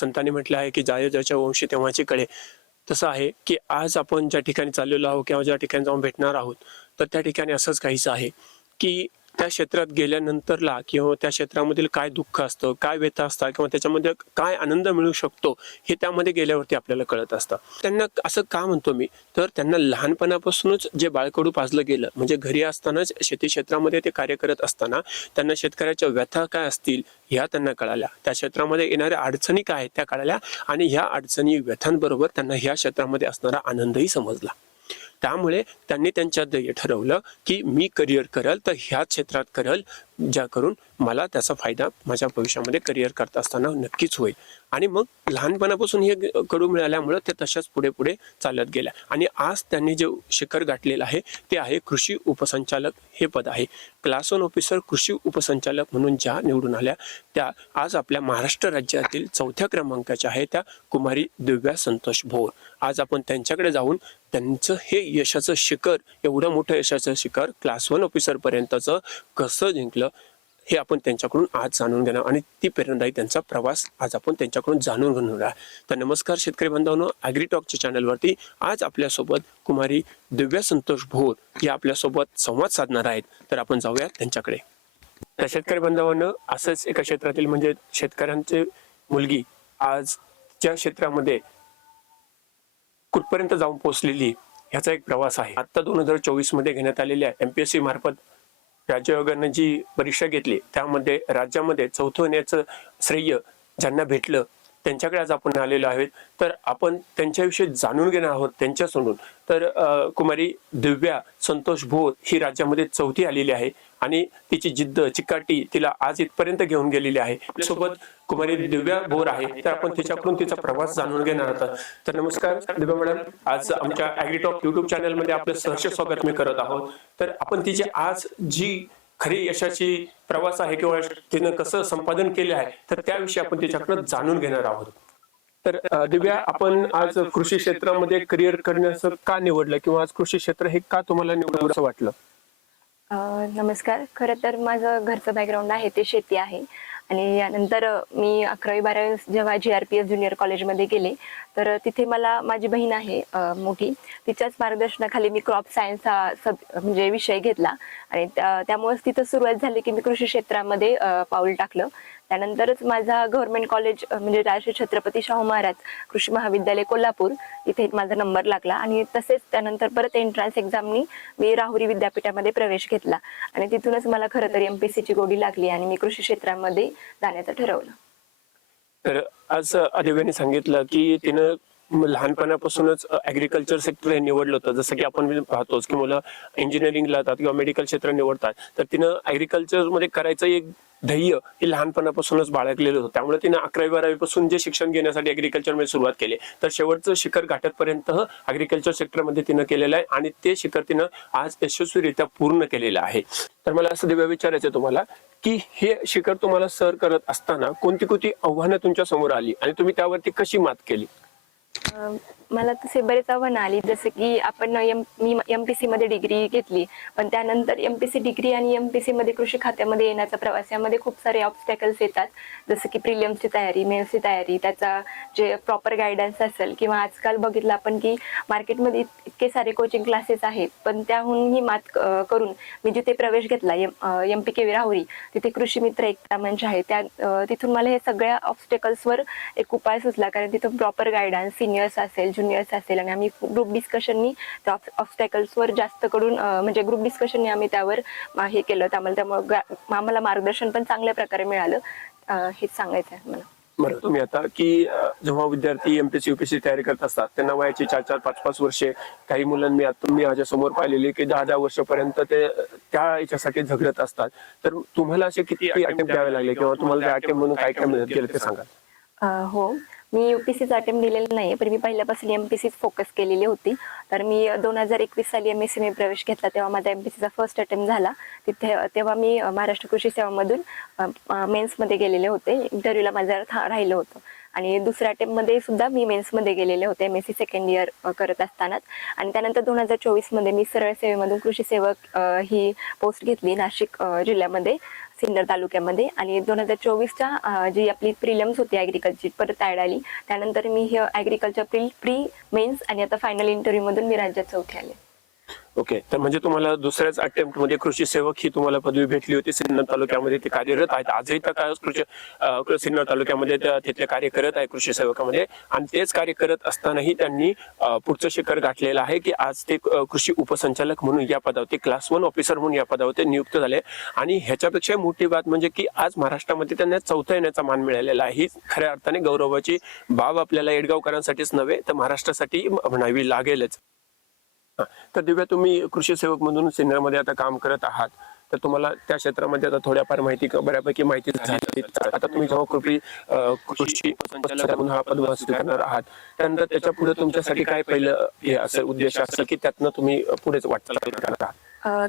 संतांनी म्हटलं आहे की जाय ज्याच्या वंशी तेव्हाची कळे. तसं आहे की आज आपण ज्या ठिकाणी चाललेलो आहोत किंवा ज्या ठिकाणी जाऊन भेटणार आहोत, तर त्या ठिकाणी असंच काहीच आहे की त्या क्षेत्रात गेल्यानंतरला किंवा त्या क्षेत्रामधील काय दुःख असतं, काय व्यथा असतात किंवा त्याच्यामध्ये काय आनंद मिळू शकतो, हे त्यामध्ये गेल्यावरती आपल्याला कळत असतं. त्यांना असं का म्हणतो मी, तर त्यांना लहानपणापासूनच जे बाळकडू पाजलं गेलं, म्हणजे घरी असतानाच शेती क्षेत्रामध्ये ते कार्य करत असताना त्यांना शेतकऱ्याच्या व्यथा काय असतील ह्या त्यांना कळाल्या, त्या क्षेत्रामध्ये येणाऱ्या अडचणी काय आहेत त्या कळाल्या आणि ह्या अडचणी व्यथांबरोबर त्यांना ह्या क्षेत्रामध्ये असणारा आनंदही समजला. त्यामुळे त्यांनी त्यांच्यात ध्येय ठरवलं की मी करिअर करल तर ह्या क्षेत्रात करल, ज्या करून मला त्याचा फायदा माझ्या भविष्यामध्ये करिअर करत असताना नक्कीच होईल. आणि मग लहानपणापासून हे कडू मिळाल्यामुळे ते तशाच पुढे पुढे चालत गेल्या आणि आज त्यांनी जे शिखर गाठलेलं आहे ते आहे कृषी उपसंचालक हे पद आहे. क्लास 1 ऑफिसर कृषी उपसंचालक म्हणून ज्या निवडून आल्या त्या आज आपल्या महाराष्ट्र राज्यातील 4थ्या क्रमांकाच्या आहे त्या कुमारी दिव्या संतोष भोर. आज आपण त्यांच्याकडे जाऊन त्यांचं हे यशाचं शिखर, एवढं मोठं यशाचं शिखर क्लास 1 ऑफिसर पर्यंतचं कसं जिंकलं हे आपण त्यांच्याकडून आज जाणून घेणार आणि ती प्रेरणादायी त्यांचा प्रवास आज आपण त्यांच्याकडून जाणून घेणार आहे. तर नमस्कार शेतकरी बांधवांनो, ॲग्रीटॉकच्या चॅनलवरती आज आपल्यासोबत कुमारी दिव्या संतोष भोर या आपल्यासोबत संवाद साधणार आहेत. तर आपण जाऊया त्यांच्याकडे. तर शेतकरी बांधवांनो, असंच एका क्षेत्रातील म्हणजे शेतकऱ्यांची मुलगी आज ज्या क्षेत्रामध्ये कुठपर्यंत जाऊन पोहोचलेली ह्याचा एक प्रवास आहे. आता 2024 मध्ये घेण्यात आलेल्या MPSC मार्फत राज्य आयोगाने जी परीक्षा घेतली त्यामध्ये राज्यामध्ये 4थं येण्याचं श्रेय ज्यांना भेटलं त्यांच्याकडे आज आपण आलेलो आहोत. तर आपण त्यांच्याविषयी जाणून घेणार आहोत त्यांच्यासमोर. तर कुमारी दिव्या संतोष भोर ही राज्यामध्ये 4थी आलेली आहे आणि तिची जिद्द चिकाटी तिला आज इथपर्यंत घेऊन गेलेली आहे. आपल्यासोबत कुमारी दिव्या भोर आहे, तर आपण तिच्याकडून तिचा प्रवास जाणून घेणार आहोत. तर नमस्कार दिव्या मॅडम, आज आमच्या ॲग्रीटॉक YouTube चॅनलमध्ये आपलं सहर्ष स्वागत मी करत आहोत. तर आपण तिची आज जी खरी यशाची प्रवास आहे किंवा तिनं कसं संपादन केले आहे तर त्याविषयी आपण तिच्याकडे जाणून घेणार आहोत. तर दिव्या, आपण आज कृषी क्षेत्रामध्ये करिअर करण्याचं का निवडलं किंवा आज कृषी क्षेत्र हे का तुम्हाला निवडावंसं वाटलं? नमस्कार. खरं तर माझं घरचं बॅकग्राऊंड आहे ते शेती आहे आणि यानंतर मी 11वी-12वी जेव्हा GRPS ज्युनियर कॉलेजमध्ये गेले तर तिथे मला माझी बहीण आहे मोठी, तिच्याच मार्गदर्शनाखाली मी क्रॉप सायन्स हा म्हणजे विषय घेतला आणि त्यामुळेच तिथं सुरुवात झाली की मी कृषी क्षेत्रामध्ये पाऊल टाकलं. त्यानंतरच माझा गव्हर्नमेंट कॉलेज म्हणजे राजश्री छत्रपती शाहू महाराज कृषी महाविद्यालय कोल्हापूर इथे माझा नंबर लागला आणि तसेच त्यानंतर परत एंट्रन्स एक्झामनी मी राहुरी विद्यापीठामध्ये प्रवेश घेतला आणि तिथूनच मला खरं तर MPSC ची गोडी लागली आणि मी कृषी क्षेत्रामध्ये जाण्याचं ठरवलं. तर आज दिव्याने सांगितलं की तिनं लहानपणापासूनच ऍग्रिकल्चर सेक्टर हे निवडलं होतं. जसं की आपण पाहतोच की मुलं इंजिनिअरिंगला जातात किंवा मेडिकल क्षेत्र निवडतात, तर तिनं ऍग्रिकल्चर मध्ये करायचं एक ध्येय हे लहानपणापासूनच बाळगलेलं होतं. त्यामुळे तिनं 11वी-12वी पासून जे शिक्षण घेण्यासाठी ऍग्रिकल्चर मध्ये सुरुवात केली तर शेवटचं शिखर गाठतपर्यंत ऍग्रिकल्चर सेक्टरमध्ये तिनं केलेलं आहे आणि ते शिखर तिनं आज यशस्वीरित्या पूर्ण केलेलं आहे. तर मला असं दिव्या विचारायचं तुम्हाला की हे शिखर तुम्हाला सर करत असताना कोणती कोणती आव्हानं तुमच्या समोर आली आणि तुम्ही त्यावरती कशी मात केली? मला तसे बरेच आव्हानं आली, जसं की आपण मी MPSC मध्ये डिग्री घेतली पण त्यानंतर MPSC डिग्री आणि MPSC मध्ये कृषी खात्यामध्ये येण्याचा प्रवास यामध्ये खूप सारे ऑब्स्टॅकल्स येतात. जसं की प्रिलिम्सची तयारी, मेन्सची तयारी, त्याचा जे प्रॉपर गायडन्स असेल किंवा आजकाल बघितलं आपण की मार्केटमध्ये इतके सारे कोचिंग क्लासेस आहेत पण त्याहूनही मात करून मी जिथे प्रवेश घेतला MPKV राहुरी, तिथे कृषी मित्र एकता मंच आहे, तिथून मला हे सगळ्या ऑब्स्टॅकल्सवर एक उपाय सुचला. कारण तिथं प्रॉपर गायडन्स सिनियर्स असेल ज्युनियर्स असेल आणि आम्ही ग्रुप डिस्कशननी त्या ऑब्स्टॅकल्सवर जास्त करून म्हणजे ग्रुप डिस्कशननी आम्ही त्यावर हे केलं. त्यामुळे आम्हाला मार्गदर्शन पण चांगल्या प्रकारे मिळालं. हेच सांगायचं आहे मला. बरं, तुम्ही आता की जेव्हा विद्यार्थी MPSC UPSC तयारी करत असतात त्यांना वयाची 4-4, 5-5 वर्षे, काही मुलांनी मी माझ्या समोर पाहिलेली की 10-10 वर्षापर्यंत ते त्या याच्यासाठी झगडत असतात. तर तुम्हाला असे किती अटेम्प्ट द्यावे लागले किंवा तुम्हाला त्या अटेम्प्ट म्हणून काय काय मदत केलं ते सांगा. हो, मी UPSCचा अटेम्प्ट दिलेला नाही पण मी पहिल्यापासून MPSC फोकस केलेली होती. तर मी 2021 साली MSc मध्ये प्रवेश घेतला तेव्हा माझा MPSCचा फर्स्ट अटेम्प्ट झाला. तेव्हा मी महाराष्ट्र कृषी सेवामधून मेन्समध्ये गेलेले होते. इंटरव्ह्यूला माझं राहिलं होतं आणि दुसऱ्या अटेम्प्ट मध्ये सुद्धा मी मेन्समध्ये गेलेले होते MSc सेकंड इयर करत असतानाच. आणि त्यानंतर 2024 मध्ये मी सरळ सेवेमधून कृषी सेवक ही पोस्ट घेतली नाशिक जिल्ह्यामध्ये सिन्नर तालुक्यामध्ये, आणि 2024च्या जी आपली प्रिलिम्स होती ॲग्रिकल्चरची परत ॲड आली. त्यानंतर मी हे ॲग्रिकल्चर प्री मेन्स आणि आता फायनल इंटरव्ह्यू मधून मी राज्यात चौथी आले. ओके, तर म्हणजे तुम्हाला दुसऱ्याच अटेम्प्ट मध्ये कृषी सेवक ही तुम्हाला पदवी भेटली होती. सिन्नर तालुक्यामध्ये ते कार्यरत आहेत आजही. तर काय सिन्नर तालुक्यामध्ये तिथले कार्य करत आहे कृषी सेवकामध्ये, आणि तेच कार्य करत असतानाही त्यांनी पुढचं शिखर गाठलेलं आहे की आज ते कृषी उपसंचालक म्हणून या पदावर, ते क्लास 1 ऑफिसर म्हणून या पदावर ते नियुक्त झाले. आणि ह्याच्यापेक्षा मोठी बात म्हणजे की आज महाराष्ट्रामध्ये त्यांना चौथा येण्याचा मान मिळालेला आहे. ही खऱ्या अर्थाने गौरवाची बाब आपल्याला येडगावकरांसाठीच नव्हे तर महाराष्ट्रासाठी म्हणावी लागेलच. तर दिव्या, तुम्ही कृषी सेवक म्हणून सिन्नरमध्ये आता काम करत आहात, तर तुम्हाला त्या क्षेत्रामध्ये आता थोड्याफार बऱ्यापैकी माहिती झाली. आता तुम्ही जेव्हा कृषी संचालक म्हणून हा पद स्वीकारणार आहात, त्यानंतर त्याच्या पुढे तुमच्यासाठी काय पहिलं हे असं उद्देश असेल की त्यातनं तुम्ही पुढेच वाटचाल करणार आहात?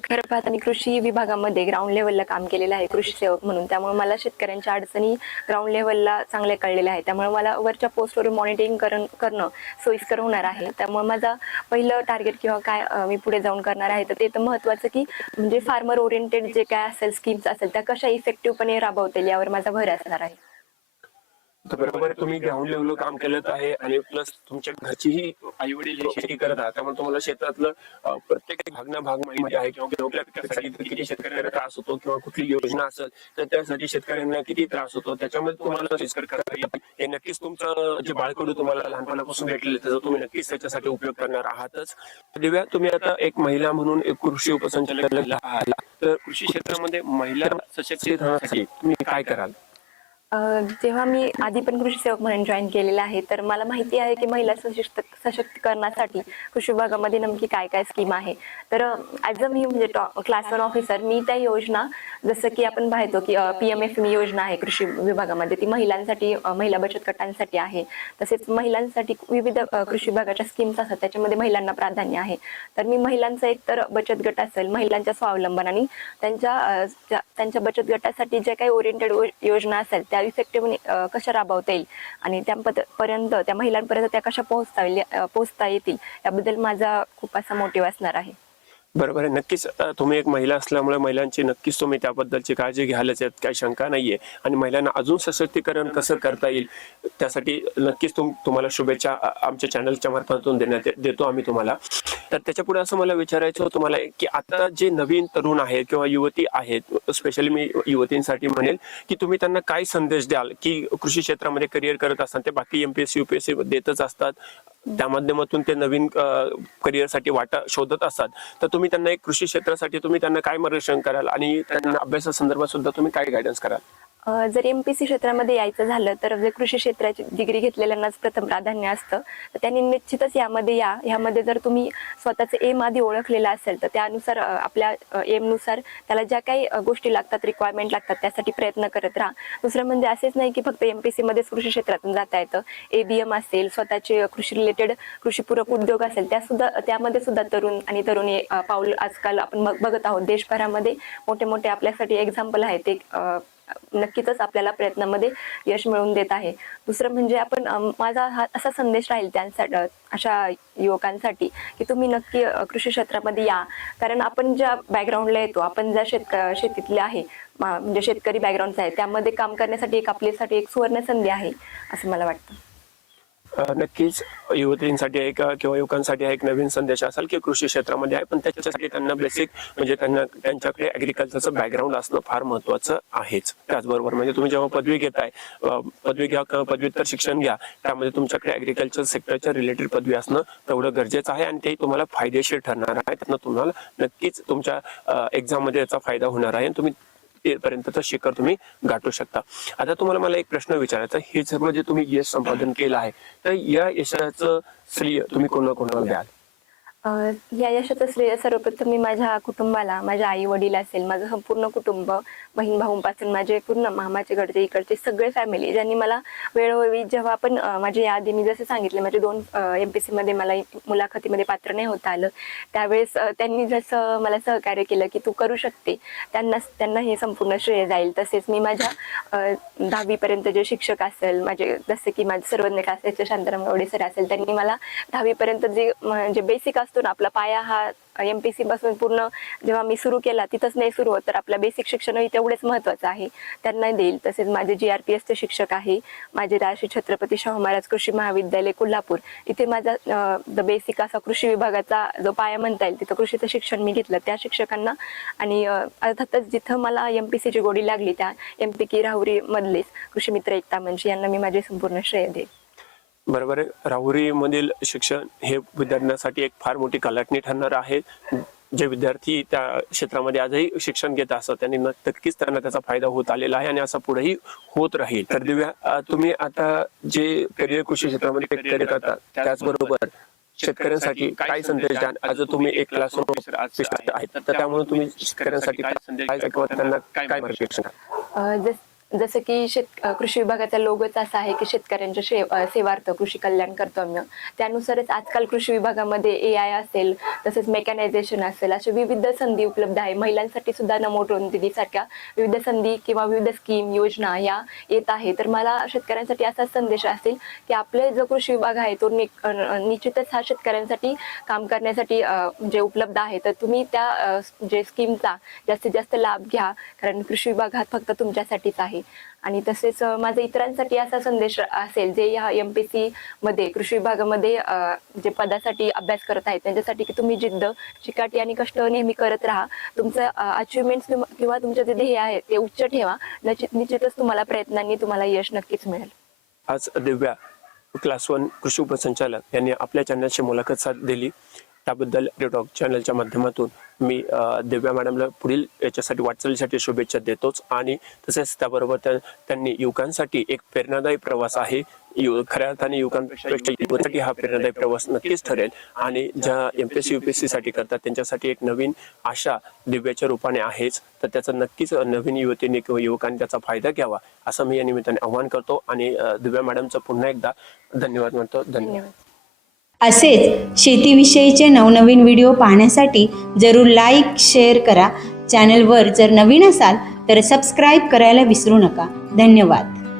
खरं पाहता मी कृषी विभागामध्ये ग्राउंड लेवलला काम केलेलं आहे कृषी सेवक म्हणून. त्यामुळे मला शेतकऱ्यांच्या अडचणी ग्राउंड लेवलला चांगल्या कळलेल्या आहे. त्यामुळे मला वरच्या पोस्टवर मॉनिटरिंग करणं सोयीस्कर होणार आहे. त्यामुळे माझा पहिलं टार्गेट किंवा काय मी पुढे जाऊन करणार आहे तर ते तर महत्त्वाचं की म्हणजे फार्मर ओरिएंटेड जे काय असेल स्कीम्स असेल त्या कशा इफेक्टिव्हपणे राबवता येईल यावर माझा भर असणार आहे. तर बरोबर, तुम्ही ग्राउंड लेवलवर काम केलं आहे आणि प्लस तुमच्या घरचीही आई वडील हे शेती करत आहात. त्यामुळे तुम्हाला क्षेत्रातलं प्रत्येक भाग माहिती आहे किंवा कुठल्या पिकासाठी किती शेतकऱ्यांना त्रास होतो किंवा कुठली योजना असेल तर त्यासाठी शेतकऱ्यांना किती त्रास होतो, त्याच्यामध्ये तुम्हाला सोयीस्कर करता येईल. हे नक्कीच तुमचं जे बाळकडू तुम्हाला लहानपणापासून भेटलेलं त्याचा तुम्ही नक्कीच त्याच्यासाठी उपयोग करणार आहातच. दिव्या, तुम्ही आता एक महिला म्हणून एक कृषी उपसंचालक आहात, तर कृषी क्षेत्रामध्ये महिला सशक्तीकरणासाठी तुम्ही काय कराल? जेव्हा मी आधी पण कृषी सेवक म्हणून जॉईन केलेलं आहे तर मला माहिती आहे की महिला सशक्तीकरणासाठी कृषी विभागामध्ये नक्की काय काय स्कीम आहे. तर ॲज अ मी म्हणजे क्लास 1 ऑफिसर मी त्या योजना, जसं की आपण पाहतो की PMFME योजना आहे कृषी विभागामध्ये, ती महिलांसाठी महिला बचत गटांसाठी आहे. तसेच महिलांसाठी विविध कृषी विभागाच्या स्कीम्स असतात त्याच्यामध्ये महिलांना प्राधान्य आहे. तर मी महिलांचा एक तर बचत गट असेल, महिलांच्या स्वावलंबन आणि त्यांच्या बचत गटासाठी जे काही ओरिएंटेड योजना असेल त्या इफेक्टिव्हली कशा राबवता येईल आणि त्या महिलांपर्यंत त्या कशा पोहोचता येतील याबद्दल माझा खूप असा मोटिव्ह असणार आहे. बरोबर आहे. नक्कीच तुम्ही एक महिला असल्यामुळे महिलांची नक्कीच तुम्ही त्याबद्दलची काळजी घ्यायलाच, यात काही शंका नाहीये. आणि महिलांना अजून सशक्तीकरण कसं करता येईल त्यासाठी नक्कीच तुम्हाला शुभेच्छा आमच्या चॅनलच्या मार्फतून देतो आम्ही तुम्हाला. तर त्याच्या पुढे असं मला विचारायचं होतं तुम्हाला की आता जे नवीन तरुण आहेत किंवा युवती आहेत, स्पेशली मी युवतींसाठी म्हणेल की तुम्ही त्यांना काय संदेश द्याल की कृषी क्षेत्रामध्ये करिअर करत असताना ते बाकी MPSC UPSC देतच असतात, त्या माध्यमातून ते नवीन करिअरसाठी वाटा शोधत असतात, तर तुम्ही त्यांना एक कृषी क्षेत्रासाठी तुम्ही त्यांना काय मार्गदर्शन कराल आणि त्यांना अभ्यासासंदर्भात सुद्धा तुम्ही काय गायडन्स कराल? जर MPSC क्षेत्रामध्ये यायचं झालं तर जे कृषी क्षेत्राची डिग्री घेतलेल्यांनाच प्रथम प्राधान्य असतं. तर त्यांनी निश्चितच ह्यामध्ये जर तुम्ही स्वतःचं एम आधी ओळखलेला असेल तर त्यानुसार आपल्या एमनुसार त्याला ज्या काही गोष्टी लागतात, रिक्वायरमेंट लागतात त्यासाठी प्रयत्न करत राहा. दुसरं म्हणजे असेच नाही की फक्त MPSC मध्येच कृषी क्षेत्रातून जाता येतं. ABM असेल, स्वतःचे कृषी रिलेटेड कृषीपूरक उद्योग असेल त्यामध्ये सुद्धा तरुण आणि तरुणी पाऊल आजकाल आपण बघत आहोत. देशभरामध्ये मोठे मोठे आपल्यासाठी एक्झाम्पल आहे ते नक्कीच आपल्याला प्रयत्नामध्ये यश मिळवून देत आहे. दुसरं म्हणजे माझा हा असा संदेश राहील त्यांसाठी, अशा युवकांसाठी की तुम्ही नक्की कृषी क्षेत्रामध्ये या. कारण आपण ज्या बॅकग्राऊंडला येतो, आपण ज्या शेतीतले आहे म्हणजे शेतकरी बॅकग्राऊंडचा आहे, त्यामध्ये काम करण्यासाठी आपल्यासाठी एक सुवर्ण संधी आहे असं मला वाटतं. नक्कीच युवतींसाठी एक किंवा युवकांसाठी एक नवीन संदेश असेल की कृषी क्षेत्रामध्ये आहे, पण त्याच्यासाठी त्यांना बेसिक म्हणजे त्यांच्याकडे ऍग्रिकल्चरचं बॅकग्राऊंड असणं फार महत्वाचं आहेच. त्याचबरोबर म्हणजे तुम्ही जेव्हा पदवी घेताय, पदव्युत्तर शिक्षण घ्या, त्यामध्ये तुमच्याकडे ऍग्रिकल्चर सेक्टरच्या रिलेटेड पदवी असणं तेवढं गरजेचं आहे आणि ते तुम्हाला फायदेशीर ठरणार आहे. त्यातनं तुम्हाला नक्कीच तुमच्या एक्झाम मध्ये याचा फायदा होणार आहे आणि तुम्ही पर्यंतचं शिखर तुम्ही गाठू शकता. आता तुम्हाला मला एक प्रश्न विचारायचा, हे सर्व जे तुम्ही यश संपादन केलं आहे तर या यशाचं श्रेय तुम्ही कोणाकोणाला द्याल? या यशाचं श्रेय सर्वप्रथम मी माझ्या कुटुंबाला, माझ्या आई वडील असेल, माझं संपूर्ण कुटुंब, बहीण भाऊंपासून माझे पूर्ण मामाचे घरचे इकडचे सगळे फॅमिली, ज्यांनी मला वेळोवेळी जेव्हा आपण माझे याआधी मी जसे सांगितले माझे 2 MPSC मध्ये मला मुलाखतीमध्ये पात्र नाही होता आलं, त्यावेळेस त्यांनी जसं मला सहकार्य केलं की तू करू शकते, त्यांना हे संपूर्ण श्रेय जाईल. तसेच मी माझ्या 10वी पर्यंत जे शिक्षक असेल माझे, जसे की माझे सर्वज्ञ कासेचे शांताराम गवडे सर असेल, त्यांनी मला 10वी पर्यंत जे म्हणजे बेसिक असतो ना, आपला पाया हा MPC पासून पूर्ण जेव्हा मी सुरू केला तिथंच नाही सुरू होत, तर आपला बेसिक शिक्षणही तेवढेच महत्त्वाचं आहे, त्यांना देईल. तसेच माझे GRPSचे शिक्षक आहे, माझे राशी छत्रपती शाहू महाराज कृषी महाविद्यालय कोल्हापूर, इथे माझा द बेसिक असा कृषी विभागाचा जो पाया म्हणता येईल तिथं कृषीचं शिक्षण मी घेतलं, त्या शिक्षकांना आणि अर्थातच जिथं मला MPCची गोडी लागली त्या MPK राहुरी मधलेच कृषी मित्र एकता मंच यांना मी माझे संपूर्ण श्रेय देईल. बरोबर आहे. राहुरी मधील शिक्षण हे विद्यार्थ्यांसाठी एक फार मोठी कलाटणी ठरणार आहे. जे विद्यार्थी त्या क्षेत्रामध्ये आजही शिक्षण घेत असतात त्यांनी नक्कीच त्यांना त्याचा फायदा होत आलेला आहे आणि असा पुढेही होत राहील. तर दिव्या, तुम्ही आता जे करिअर कृषी क्षेत्रामध्ये करिअर करता त्याचबरोबर शेतकऱ्यांसाठी काय संदेश द्याल? आज तुम्ही एक क्लासरूम ऑफिसर आहेत, तर त्यामुळे तुम्ही शेतकऱ्यांसाठी काय संदेश किंवा त्यांना काय मार्गदर्शन कराल? जसं की कृषी विभागाचा लोगोच असा आहे की शेतकऱ्यांच्या सेवार्थ कृषी कल्याण कर्तव्य, त्यानुसारच आजकाल कृषी विभागामध्ये AI असेल, तसेच मेकॅनायझेशन असेल, अशा विविध संधी उपलब्ध आहे. महिलांसाठी सुद्धा नमो ड्रोन दीदी सारख्या विविध संधी किंवा विविध स्कीम योजना या येत आहे. तर मला शेतकऱ्यांसाठी असा संदेश असेल की आपले जो कृषी विभाग आहे तो निश्चितच हा शेतकऱ्यांसाठी काम करण्यासाठी म्हणजे उपलब्ध आहे. तर तुम्ही त्या जे स्कीमचा जास्तीत जास्त लाभ घ्या, कारण कृषी विभाग हा फक्त तुमच्यासाठीच आहे. आणि तसेच माझा इतरांसाठी असा संदेश असेल जे या MPC मध्ये कृषी विभागामध्ये जे पदासाठी अभ्यास करत आहेत त्यांच्यासाठी की तुम्ही जिद्द, चिकाटी आणि कष्ट नेहमी करत राहा. तुमचं अचिव्हमेंट किंवा तुमचे जे ध्येय आहे ते उच्च ठेवा. निश्चितच तुम्हाला प्रयत्नांनी तुम्हाला यश नक्कीच मिळेल. आज दिव्या क्लास 1 कृषी उपसंचालक यांनी आपल्या चॅनलची मुलाखत साथ दिली, त्याबद्दल टॉक चॅनलच्या माध्यमातून मी दिव्या मॅडमला पुढील याच्यासाठी वाटचालीसाठी शुभेच्छा देतोच. आणि तसेच त्याबरोबर त्यांनी युवकांसाठी एक प्रेरणादायी प्रवास आहे. खऱ्या अर्थाने युवकांपेक्षा हा प्रेरणादायी प्रवास नक्कीच ठरेल आणि ज्या MPSC UPSC साठी करतात त्यांच्यासाठी एक नवीन आशा दिव्याच्या रूपाने आहेच. तर त्याचा नक्कीच नवीन युवतीने किंवा युवकांनी त्याचा फायदा घ्यावा असं मी या निमित्ताने आवाहन करतो आणि दिव्या मॅडमचं पुन्हा एकदा धन्यवाद म्हणतो. धन्यवाद. असेच शेतीविषयीचे नवनवीन व्हिडिओ पाहण्यासाठी जरूर लाईक शेअर करा. चॅनलवर जर नवीन असाल तर सबस्क्राईब करायला विसरू नका. धन्यवाद.